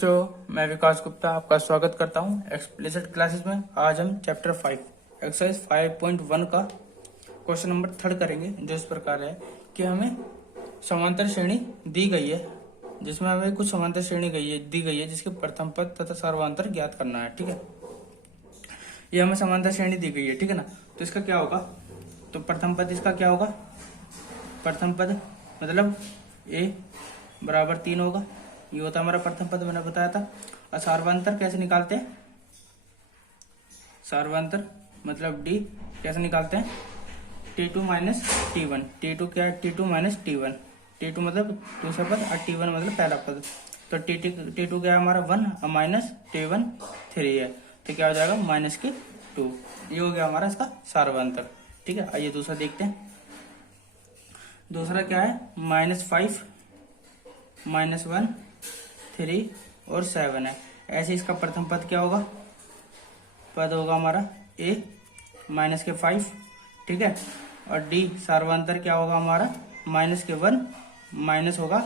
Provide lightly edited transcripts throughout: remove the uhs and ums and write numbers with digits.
बच्चों, मैं विकास गुप्ता आपका स्वागत करता हूं एक्सप्लिसिट क्लासेस में। आज हम चैप्टर 5 एक्सरसाइज 5.1 का क्वेश्चन नंबर 3 करेंगे, जो इस प्रकार है कि हमें समांतर श्रेणी दी गई है, जिसमें हमें कुछ समांतर श्रेणी दी गई है जिसके प्रथम पद तथा सर्वांतर ज्ञात करना है। ठीक है, ये हमें समांतर श्रेणी दी गई है। ठीक है ना, तो इसका क्या होगा, तो प्रथम पद इसका क्या होगा, प्रथम पद मतलब ए बराबर 3 होगा, ये होता है हमारा प्रथम पद, मैंने बताया था। और सार्वंतर कैसे निकालते हैं, सार्वंतर मतलब डी कैसे निकालते हैं, T2 माइनस T1। T2 क्या है, T2 माइनस T1। T2 मतलब दूसरा पद और T1 मतलब पहला पद। तो T2 क्या है हमारा 1 और माइनस T1 3 है, तो क्या हो जाएगा माइनस के 2। ये हो गया हमारा इसका सार्वंतर। ठीक है, आइए दूसरा देखते हैं। दूसरा क्या है, -5 -1 3 और 7 है। ऐसे इसका प्रथम पद क्या होगा, पद होगा हमारा a माइनस के 5। ठीक है, और d सार्वंतर क्या होगा हमारा -1 माइनस होगा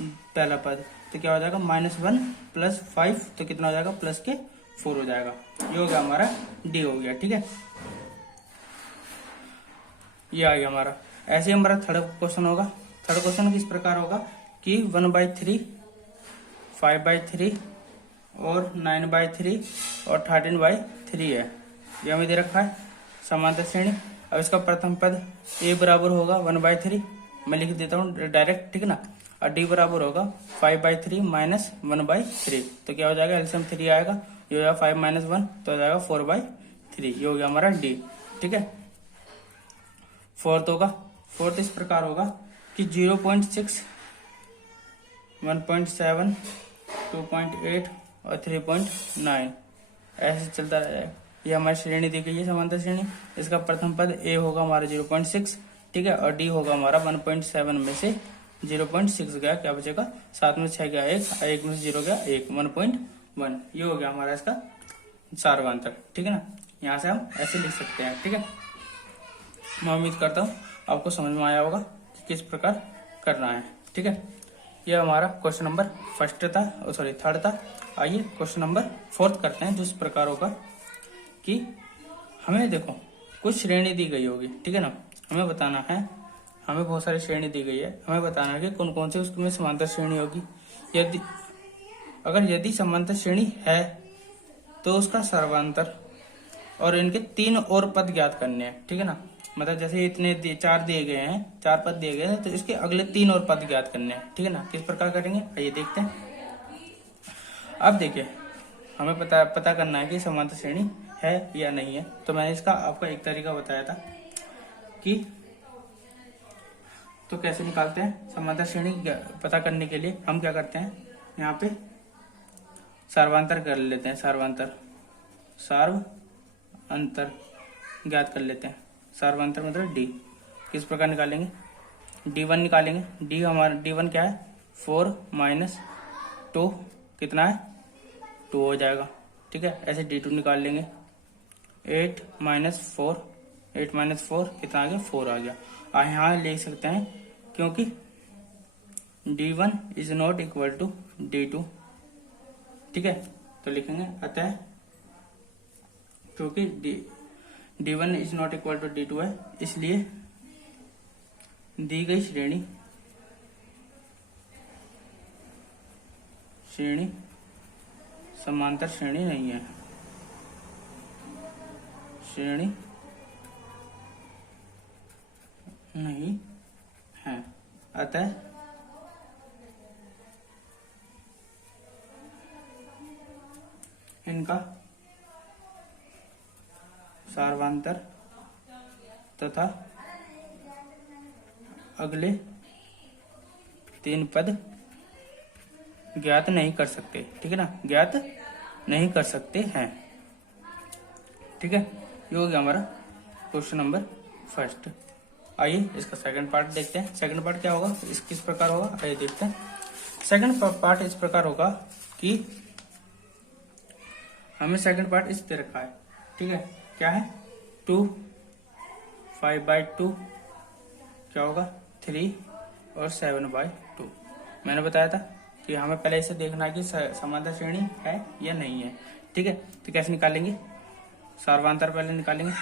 पहला पद, तो क्या हो जाएगा -1 + 5, तो कितना हो जाएगा +4 हो जाएगा। ये हो गया हमारा d हो गया। ठीक है, ये आ गया हमारा। ऐसे हमारा थर्ड क्वेश्चन होगा। थर्ड क्वेश्चन किस प्रकार होगा कि 1/3 5/3 और 9/3 और 13/3 है, ये हमें दे रखा है समांतर श्रेणी। अब इसका प्रथम पद a बराबर होगा 1/3, मैं लिख देता हूँ डायरेक्ट। ठीक है ना, और d बराबर होगा 5/3 माइनस 1/3, तो क्या हो जाएगा एलसीएम 3 आएगा, ये हो जाएगा 5 - 1, तो हो जाएगा 4/3। ये हो गया हमारा d। ठीक है, फोर्थ होगा। फोर्थ इस प्रकार होगा कि 0.6 1.7 2.8 और 3.9 ऐसे चलता रहेगा। ये हमारी श्रेणी दी गई है समांतर श्रेणी। इसका प्रथम पद a होगा हमारा 0.6, ठीक है, और d होगा हमारा 1.7 में से 0.6 गया, क्या बचेगा 7 में 6 गया 1, 1 में से 0 गया 1, 1.1। ये हो गया हमारा इसका सार्वंतर। ठीक है ना, यहाँ से हम ऐसे लिख सकते हैं। ठीक है, मैं उम्मीद करता हूँ आपको समझ में आया होगा कि किस प्रकार करना है। ठीक है, यह हमारा क्वेश्चन नंबर फर्स्ट था, थर्ड था। आइए क्वेश्चन नंबर 4 करते हैं, जो इस प्रकार होगा कि हमें देखो कुछ श्रेणी दी गई होगी। ठीक है ना, हमें बताना है, हमें बहुत सारी श्रेणी दी गई है, हमें बताना है कि कौन कौन से उसमें समांतर श्रेणी होगी। यदि समांतर श्रेणी है तो उसका सर्वांतर और इनके 3 और पद ज्ञात करने हैं। ठीक है ना, मतलब जैसे इतने 4 दिए गए हैं, 4 पद दिए गए हैं, तो इसके अगले 3 और पद ज्ञात करने हैं। ठीक है ना, किस प्रकार करेंगे आइए देखते हैं। अब देखिए, हमें पता करना है कि समांतर श्रेणी है या नहीं है। तो मैंने इसका आपको एक तरीका बताया था कि तो कैसे निकालते हैं समांतर श्रेणी पता करने के लिए हम क्या करते हैं, यहाँ पे सार्वंतर कर लेते हैं। सार्वंतर ज्ञात कर लेते हैं। सार्वंतर मतलब d, किस प्रकार निकालेंगे, d1 निकालेंगे। d1 क्या है 4 - 2 कितना है 2 हो जाएगा। ठीक है, ऐसे d2 निकाल लेंगे। 8 - 4 कितना आ गया 4 आ गया। यहाँ ले सकते हैं क्योंकि d1 is not equal to d2। ठीक है, तो लिखेंगे अतः क्योंकि d1 is not equal to d2 है, इसलिए दी गई श्रेणी समांतर श्रेणी नहीं है। श्रेणी नहीं है, अतः इनका सार्वंतर तथा अगले 3 पद ज्ञात नहीं कर सकते। ठीक है ना, ज्ञात नहीं कर सकते हैं। ठीक है, ये हो गया हमारा क्वेश्चन नंबर फर्स्ट। आइए इसका सेकंड पार्ट देखते हैं। सेकंड पार्ट क्या होगा, इस किस प्रकार होगा आइए देखते हैं। सेकंड पार्ट इस प्रकार होगा कि हमें सेकंड पार्ट इस तरह रखा है। ठीक है, क्या है 2 5/2 क्या होगा 3 और 7/2 मैंने बताया था। कि हमें पहले इसे देखना है कि समांतर श्रेणी है या नहीं है। ठीक है, तो कैसे निकालेंगे? सार्वधातुक पहले निकालेंगे।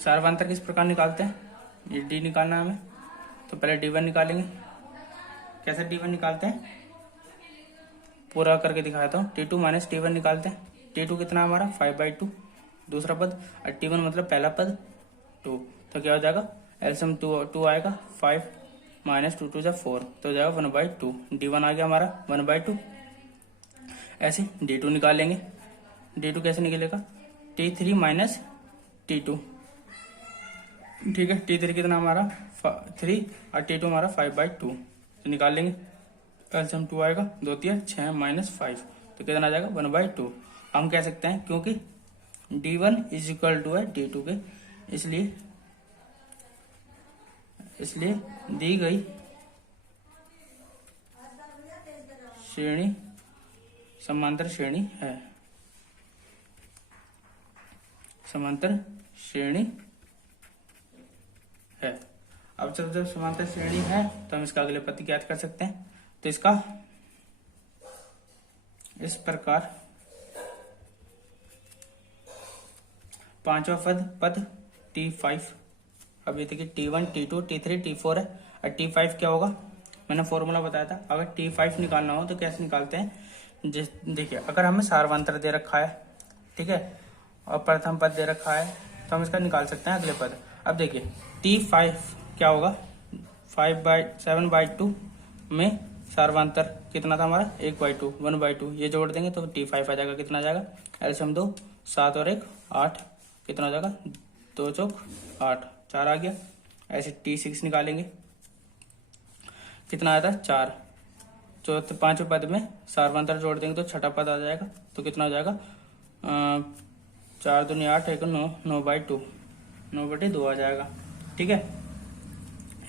सार्वधातुक किस प्रकार निकालते हैं? ये डी निकालना है हमें, तो पहले D1 निकालेंगे। कैसे D1 निकालते हैं पूरा करके दिखाता हूँ। T2 माइनस T1 निकालते हैं। T2 कितना हमारा 5/2 दूसरा पद, और T1 मतलब पहला पद 2, तो क्या हो जाएगा? एलसीएम 2 आएगा, 5 माइनस 2 2 4, तो हो जाएगा 1/2। D1 आ गया हमारा 1/2। ऐसे D2 निकालेंगे। D2 कैसे निकलेगा? T3 minus T2। ठीक है, T3 कितना हमारा 3 और T2 हमारा 5/2, तो निकाल लेंगे। एलसीएम 2 आएगा, 2 3 6 माइनस 5, तो कितना आ जाएगा 1/2। हम कह सकते हैं क्योंकि D1 इज इक्वल टू है D2 के, इसलिए दी गई श्रेणी समांतर श्रेणी है। समांतर श्रेणी है। अब जब समांतर श्रेणी है तो हम इसका अगले पद ज्ञात कर सकते हैं। तो इसका इस प्रकार पांचवा पद T5। अब ये देखिए T1 T2 T3 T4 है, और T5 क्या होगा? मैंने फॉर्मूला बताया था। अगर T5 निकालना हो तो कैसे निकालते हैं? देखिए, अगर हमें सार्वधातुक दे रखा है, ठीक है, और प्रथम पद दे रखा है, तो हम इसका निकाल सकते हैं अगले पद। अब देखिए T5 क्या होगा? 7/2 में सार्वधातुक कितना था हमारा? 1/2 1/2, ये जोड़ देंगे तो T5 आ जाएगा। कितना आ जाएगा? एलसीएम 2 7 और 1 8, कितना हो जाएगा? 2 चौक 8, 4 आ गया। ऐसे T6 निकालेंगे। कितना आया था? 4। चौथे पांचवें पद में सार्वधातुक जोड़ देंगे तो छठा पद आ जाएगा, तो कितना हो जाएगा? 4 दूनी 8 1 9 9/2 9/2 आ जाएगा। ठीक है,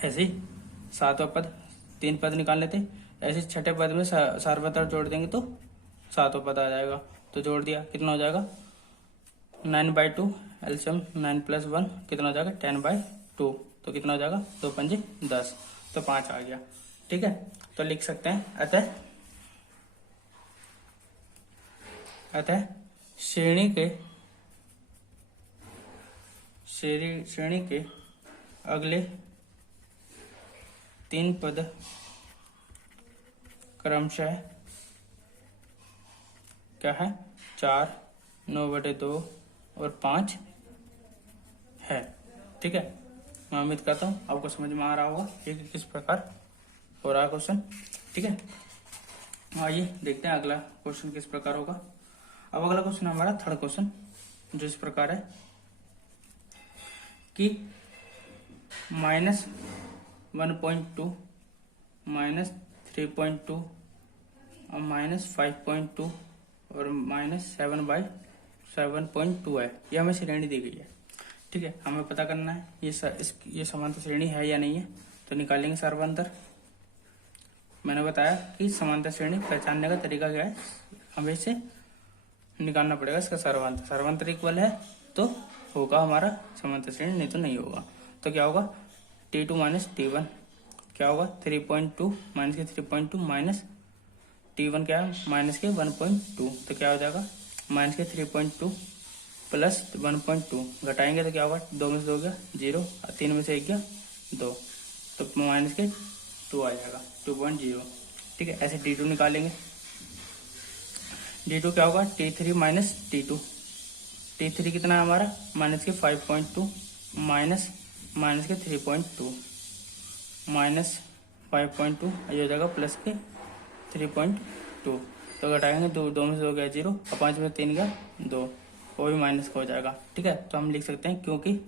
ऐसे ही सातवां पद 3 पद निकाल लेते। ऐसे छठे पद में सार्वधातुक जोड़ देंगे तो सातवां पद आ जाएगा, तो जोड़ दिया। कितना हो जाएगा? 9/2 एलसीएम 9 + 1 कितना हो जाएगा? 10/2, तो कितना हो जाएगा? 2 पंजे 10, तो 5 आ गया। ठीक है, तो लिख सकते हैं अतः श्रेणी के अगले 3 पद क्रमशः क्या है? 4 9/2 और 5 है। ठीक है, मैं उम्मीद करता हूँ आपको समझ में आ रहा होगा कि किस प्रकार हो रहा है क्वेश्चन। ठीक है, आइए देखते हैं अगला क्वेश्चन किस प्रकार होगा। अब अगला क्वेश्चन हमारा थर्ड क्वेश्चन, जो इस प्रकार है कि -1.2 -3.2 और -5.2 और -7/7.2 है। ये हमें श्रेणी दी गई है। ठीक है, हमें पता करना है ये समांतर श्रेणी है या नहीं है, तो निकालेंगे सार्वधातुक। मैंने बताया कि समांतर श्रेणी पहचानने का तरीका क्या है, हमें इसे निकालना पड़ेगा इसका सार्वधातुक इक्वल है तो होगा हमारा समांतर श्रेणी, नहीं तो नहीं होगा। तो क्या होगा? T2 माइनस T1 क्या होगा? 3.2 माइनस के 3.2 माइनस T1 क्या है? माइनस के 1.2, तो क्या हो जाएगा? माइनस के 3.2 प्लस 1.2 घटाएंगे तो क्या होगा? 2 में से 2 गया 0, 3 में से 1 गया 2, तो माइनस के 2 आ जाएगा 2.0। ठीक है, ऐसे D2 निकालेंगे। D2 क्या होगा? T3 minus T2। T3 कितना है हमारा? माइनस के 5.2 माइनस के 3.2 माइनस 5.2, ये हो जाएगा प्लस के 3.2, तो घटाएंगे 2 में से 2 गया 0 और 5 में से 3 गया 2, वो भी माइनस हो जाएगा। ठीक है, तो हम लिख सकते हैं क्योंकि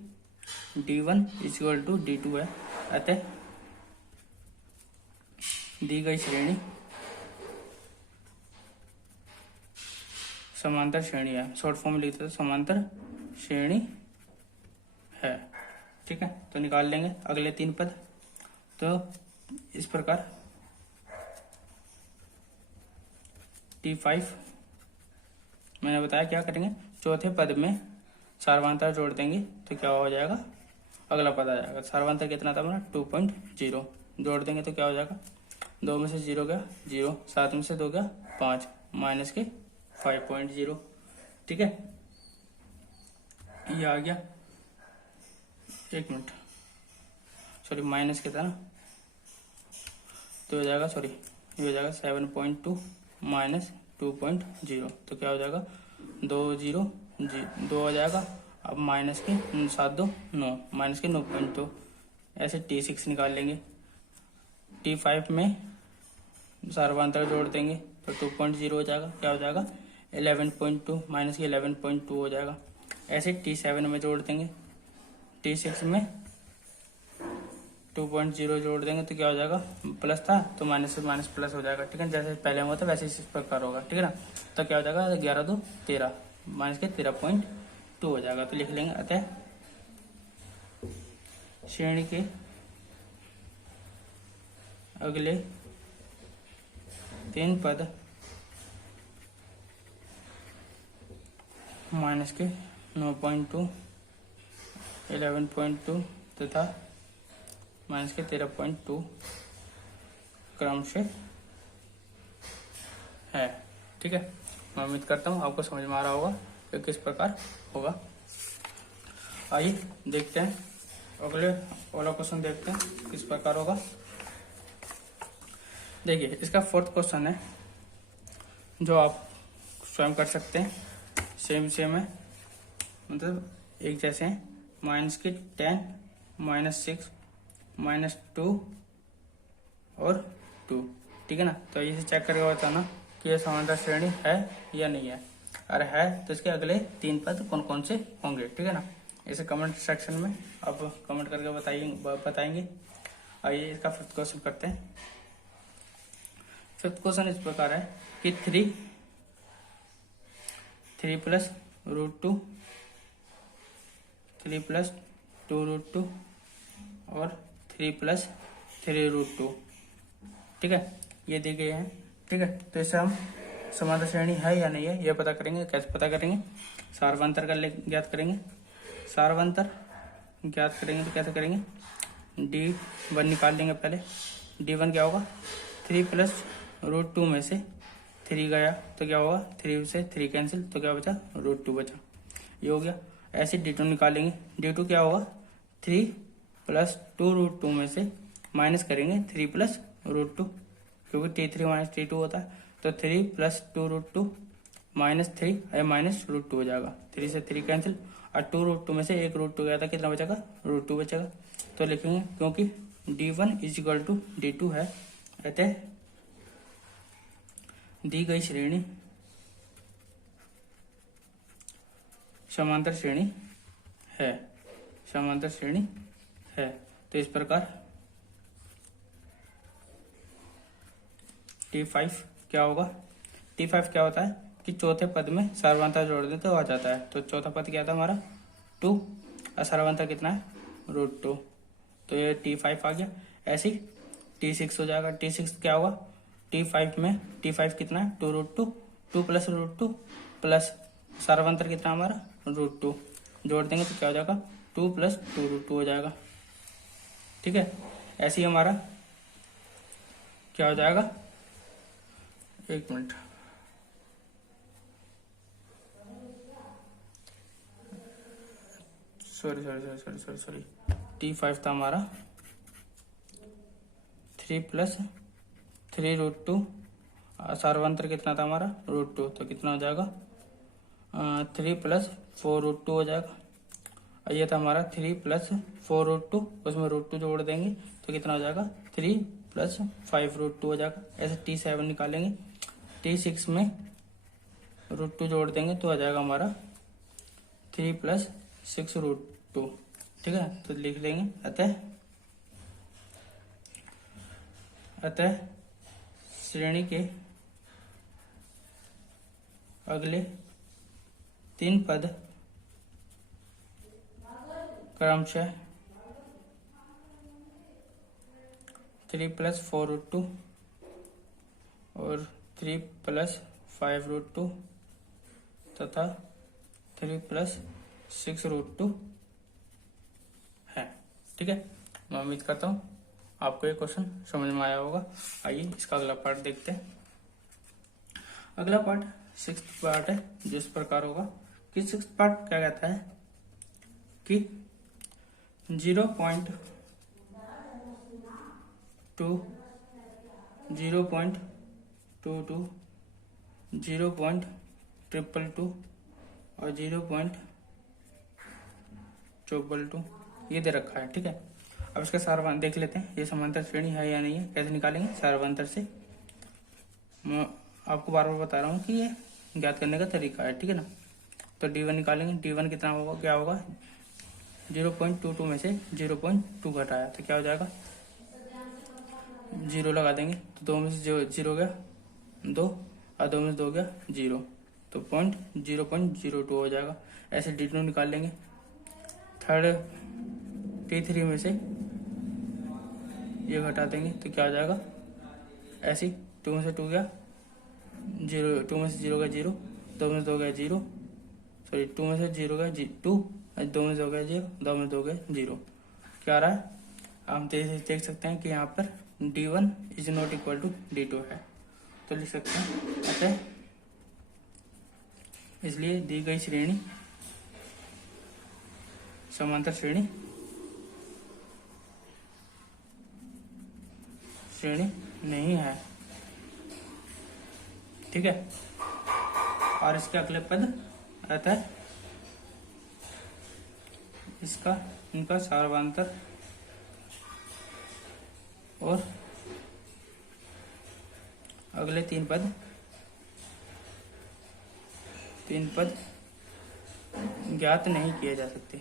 D1 इक्वल टू D2 है, अतः दी गई श्रेणी समांतर श्रेणी है। शॉर्ट फॉर्म लिखते हैं समांतर श्रेणी है। ठीक है, तो निकाल लेंगे अगले 3 पद। तो इस प्रकार T5 मैंने बताया क्या करेंगे, चौथे पद में सार्वधातुक जोड़ देंगे तो क्या हो जाएगा? अगला पद आ जाएगा। सार्वधातुक कितना था हमारा? 2.0, जोड़ देंगे तो क्या हो जाएगा? 2 में से 0 गया 0, 7 में से 2 गया 5, माइनस के 5.0। ठीक है, ये आ गया। एक मिनट, सॉरी माइनस के था ना, तो हो जाएगा, सॉरी ये हो जाएगा 7.2 माइनस 2.0, तो क्या हो जाएगा 2 हो जाएगा। अब माइनस के 7 2 9, माइनस के 9.2, ऐसे T6 निकाल लेंगे। T5 में सार्वधातुक जोड़ देंगे तो 2.0 हो जाएगा, क्या हो जाएगा 11.2, माइनस के 11.2 हो जाएगा। ऐसे T7 में जोड़ देंगे, T6 में 2.0 जोड़ देंगे तो क्या हो जाएगा, प्लस था तो माइनस से माइनस प्लस हो जाएगा। ठीक है, जैसे पहले हुआ था वैसे इस प्रकार होगा। ठीक है ना, तो क्या हो जाएगा 11 2 13, माइनस के 13.2 हो जाएगा। तो लिख लेंगे, अतः श्रेणी के अगले 3 पद माइनस के 9.2, 11.2 तथा माइनस के 13.2 क्रम से है। ठीक है, मैं उम्मीद करता हूँ आपको समझ में आ रहा होगा कि किस प्रकार होगा। आइए देखते हैं अगले वाला क्वेश्चन, देखते हैं किस प्रकार होगा। देखिए, इसका 4th क्वेश्चन है जो आप स्वयं कर सकते हैं, सेम है, मतलब एक जैसे हैं। माइनस के 10, -6, -2 और 2। ठीक है ना, तो इसे चेक करके बताना कि ये समांतर श्रेणी है या नहीं है। अगर है तो इसके अगले 3 पद कौन कौन से होंगे। ठीक है ना, इसे कमेंट सेक्शन में आप कमेंट करके बताएंगे। आइए इसका 5th क्वेश्चन करते हैं। 5th क्वेश्चन इस प्रकार है कि 3 + √2, 3 + 2√2 और 3 + 3√2। ठीक है, ये दिए गए हैं। ठीक है, तो इससे हम समांतर श्रेणी है या नहीं है यह पता करेंगे। कैसे पता करेंगे, सार्वधातुक ज्ञात करेंगे। सार्वधातुक ज्ञात करेंगे तो कैसे करेंगे, D1 निकाल लेंगे पहले। D1 क्या होगा, 3 + √2 में से 3 गया तो क्या होगा, 3 से 3 कैंसिल तो क्या बचा, √2 बचा, ये हो गया। ऐसे D2 निकालेंगे। D2 क्या होगा, 3 + 2√2 में से माइनस करेंगे 3 + √2, क्योंकि T3 - T2 होता है, तो 3 + 2√2 -3 -√2 हो जाएगा। 3 से 3 कैंसिल, और 2√2 में से एक √2 गया था, कितना बचेगा, √2 बचेगा। तो लिखेंगे क्योंकि D1 = D2 है, अतः दी गई श्रेणी समांतर श्रेणी है, समांतर श्रेणी है। तो इस प्रकार T5 क्या होगा, T5 क्या होता है कि चौथे पद में सार्वधातुक जोड़ दे तो आ जाता है। तो चौथा पद क्या था हमारा 2, और सार्वधातुक कितना है, √2, तो ये T5 आ गया। ऐसे ही T6 हो जाएगा। T6 क्या होगा, T5 में T5 कितना है, 2√2, 2 + √2 प्लस सार्वधातुक कितना हमारा √2, जोड़ देंगे तो क्या हो जाएगा, 2 + 2√2 हो जाएगा। ठीक है, ऐसे ही हमारा क्या हो जाएगा, एक मिनट, सॉरी T5 था हमारा 3 + 3√2, सार्वधातुक कितना था हमारा √2, तो कितना हो जाएगा 3 + 4√2 हो जाएगा। और ये था हमारा 3 + 4√2, उसमें √2 जोड़ देंगे तो कितना हो जाएगा 3 + 5√2 हो जाएगा। ऐसे T7 निकालेंगे। T6 में √2 जोड़ देंगे तो आ जाएगा हमारा 3 + 6√2। ठीक है, तो लिख लेंगे, अतः श्रेणी के अगले 3 पद क्रमशः 3 + 4√2 और 3 + 5√2 तथा 3 + 6√2 है। ठीक है, मैं उम्मीद करता हूँ आपको ये क्वेश्चन समझ में आया होगा। आइए इसका अगला पार्ट देखते हैं। अगला पार्ट 6th पार्ट है, जो इस प्रकार होगा कि 6th पार्ट क्या कहता है कि 0.2 0.22 0.222 और 0.222 ये दे रखा है। ठीक है, अब इसका सारवांतर देख लेते हैं, ये समांतर श्रेणी है या नहीं है। कैसे निकालेंगे सारवांतर से, मैं आपको बार बार बता रहा हूँ कि ये ज्ञात करने का तरीका है। ठीक है ना, तो D1 निकालेंगे। D1 कितना होगा, क्या होगा, 0.22 में से 0.2 घटाया तो क्या हो जाएगा, 0 लगा देंगे। तो 2 में से 0 गया 2 और 2 में से 2 गया 0, तो 0.02 हो जाएगा। ऐसे D2 निकाल लेंगे। थर्ड T3 में से ये घटा देंगे तो क्या हो जाएगा, ऐसे 2 में से 2 गया 0, 2 में से 0 गया 0, 2 में से 2 गया 0, सॉरी 2 में से 0 गया 2, 2 में से 2 गया 0, 2 में से 2 गया 0। क्या आ रहा है, हम देख सकते हैं कि यहाँ पर D1 is not equal to D2 है, तो लिख सकते हैं अतः इसलिए दी गई श्रेणी समांतर श्रेणी नहीं है। ठीक है, और इसके अगले पद आता है इनका सारवांतर और अगले तीन पद ज्ञात नहीं किए जा सकते,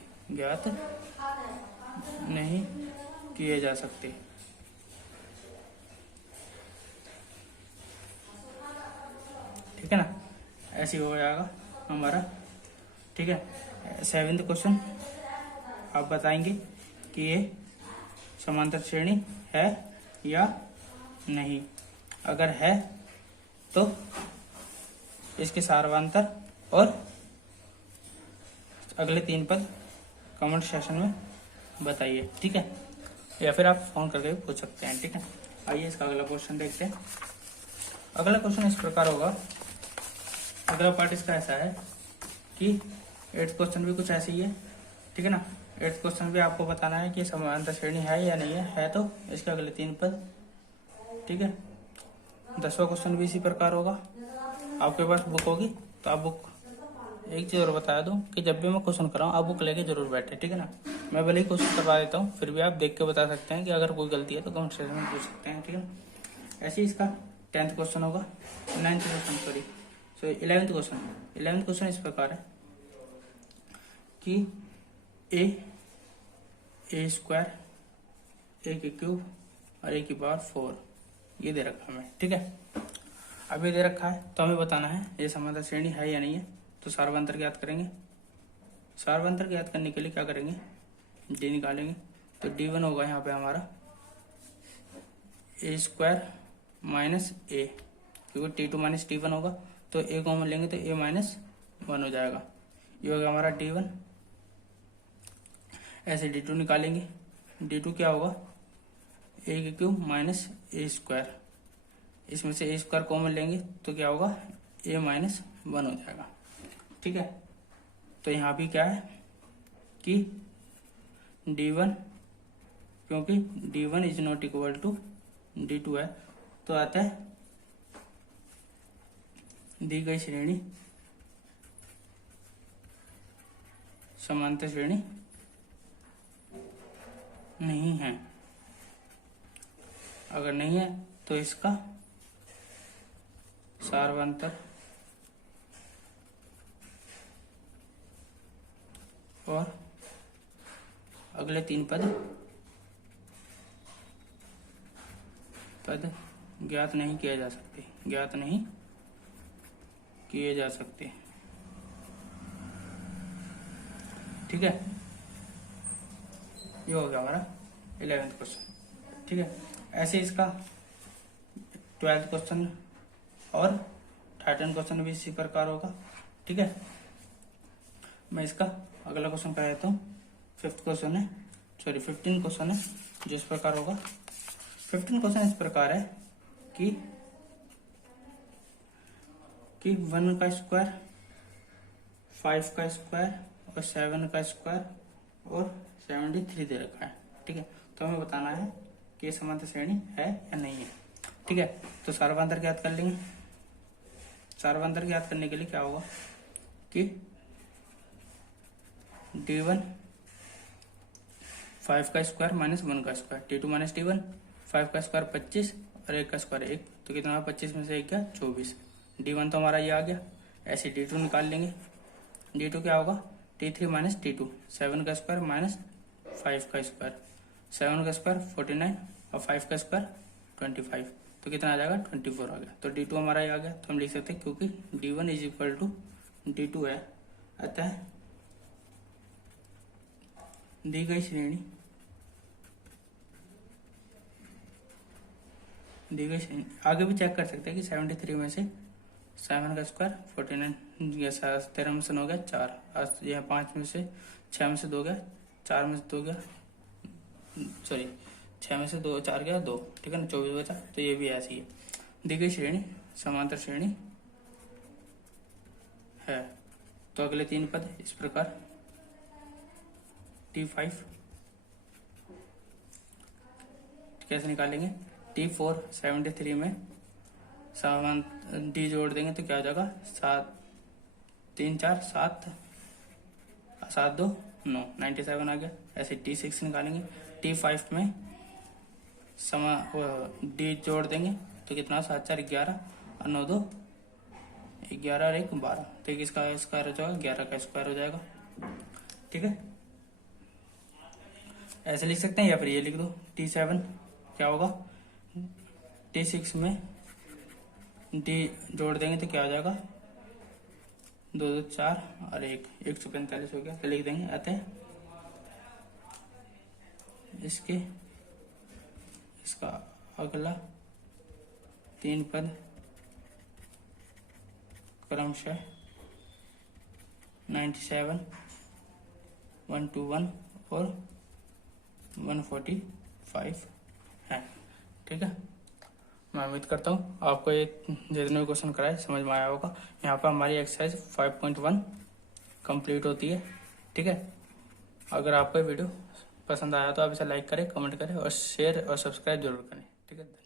ठीक है ना, ऐसे हो जाएगा हमारा। ठीक है, 7th क्वेश्चन आप बताएंगे कि ये समांतर श्रेणी है या नहीं। अगर है तो इसके सारवांतर और अगले 3 पद कमेंट सेक्शन में बताइए। ठीक है, या फिर आप फोन करके भी पूछ सकते हैं। ठीक है, आइए इसका अगला क्वेश्चन देखते हैं। अगला क्वेश्चन इस प्रकार होगा, अगला पार्ट इसका ऐसा है कि 8th क्वेश्चन भी कुछ ऐसे ही है। ठीक है ना, 8th क्वेश्चन भी आपको बताना है कि समांतर श्रेणी है या नहीं है तो इसके अगले 3 पद। ठीक है, 10वां क्वेश्चन भी इसी प्रकार होगा। आपके पास बुक होगी तो आप बुक, एक चीज और बता दूं कि जब भी मैं क्वेश्चन कराऊं आप बुक लेके जरूर बैठे। ठीक है ना, मैं भले ही क्वेश्चन करवा देता हूँ, फिर भी आप देख के बता सकते हैं कि अगर कोई गलती है तो कमेंट सेक्शन में पूछ सकते हैं। ठीक है, ऐसे ही इसका 10th क्वेश्चन होगा, 9th question sorry 11th question इस प्रकार है कि ए स्क्वायर ए की क्यूब और ए की पावर 4 ये दे रखा है हमें। ठीक है, अब ये दे रखा है तो हमें बताना है ये समांतर श्रेणी है या नहीं है। तो सारवांतर ज्ञात करेंगे। सारवांतर ज्ञात करने के लिए क्या करेंगे, डी निकालेंगे। तो D1 होगा यहाँ पे हमारा ए स्क्वायर माइनस ए, क्योंकि T2 माइनस T1 होगा तो ए कॉमन लेंगे तो a माइनस 1 हो जाएगा। ये हो गया हमारा D1। ऐसे D2 निकालेंगे। D2 क्या होगा, ए की क्यूब माइनस ए स्क्वायर, इसमें से ए स्क्वायर कॉमन लेंगे तो क्या होगा, a माइनस 1 हो जाएगा। ठीक है, तो यहाँ भी क्या है कि D1, क्योंकि D1 is not equal to D2 है तो आता है दी गई श्रेणी समांतर श्रेणी नहीं है। अगर नहीं है तो इसका सारवांतर और अगले 3 पद ज्ञात नहीं किए जा सकते, ठीक है, ये हो गया हमारा 11th क्वेश्चन। ठीक है, ऐसे इसका 12th क्वेश्चन और 13th क्वेश्चन भी इसी प्रकार होगा। ठीक है, मैं इसका अगला क्वेश्चन कह देता हूँ। 15th क्वेश्चन है जो इस प्रकार होगा 15 क्वेश्चन इस प्रकार है कि 1 का स्क्वायर, 5 का स्क्वायर और 7 का स्क्वायर और 73 दे रखा है। ठीक है, तो हमें बताना है कि ये समांतर श्रेणी है या नहीं है। ठीक है, तो सार्वधातुक ज्ञात कर लेंगे। सार्वधातुक ज्ञात करने के लिए क्या होगा कि D1 5 का स्क्वायर माइनस 1 का स्क्वायर, T2 माइनस T1, 5 का स्क्वायर 25 और 1 का स्क्वायर 1, तो कितना 25 में से 1 क्या 24। D1 तो हमारा ये आ गया। ऐसे D2 निकाल लेंगे। D2 क्या होगा T3 माइनस T2, 7 का स्क्वायर माइनस 5 का स्क्वायर, 7 का स्क्वायर 49 और 5 का स्क्वायर 25, तो कितना आ जाएगा 24 आ गया। तो D2 हमारा ये आ गया। तो हम लिख सकते हैं क्योंकि D1 is equal to D2 है, अतः दी गई श्रेणी आगे भी चेक कर सकते हैं कि 73 में से 7 का स्क्वायर 49 13 में से 9 गया 4, यह 5 में से 6 में से 2 गया, 4 में से 2 गया, सॉरी 6 में से 2 4 गया 2, ठीक है ना, 24 बचा। तो ये भी ऐसी है। दी गई श्रेणी समांतर श्रेणी है। तो अगले 3 पद इस प्रकार T5 कैसे निकालेंगे। T4 73 में समान D जोड़ देंगे तो क्या हो जाएगा 7 3 4 7 7 2 9 97 आ गया। ऐसे T6 निकालेंगे। T5 में D जोड़ देंगे तो कितना 7 4 11 और 9 2 11 और 1 12, तो इसका स्क्वायर हो जाएगा 11 का स्क्वायर हो जाएगा। ठीक है, ऐसे लिख सकते हैं या फिर ये लिख दो। T7 क्या होगा T6 में D जोड़ देंगे तो क्या हो जाएगा 2 2 4 और 1 145 हो गया। तो लिख देंगे अतः इसका अगला 3 पद क्रमशः 97 121 और 145 है। ठीक है, मैं उम्मीद करता हूँ आपको ये जितने भी क्वेश्चन कराए समझ में आया होगा। यहाँ पर हमारी एक्सरसाइज 5.1 कंप्लीट होती है। ठीक है, अगर आपको वीडियो पसंद आया तो आप इसे लाइक करें, कमेंट करें और शेयर और सब्सक्राइब जरूर करें। ठीक है।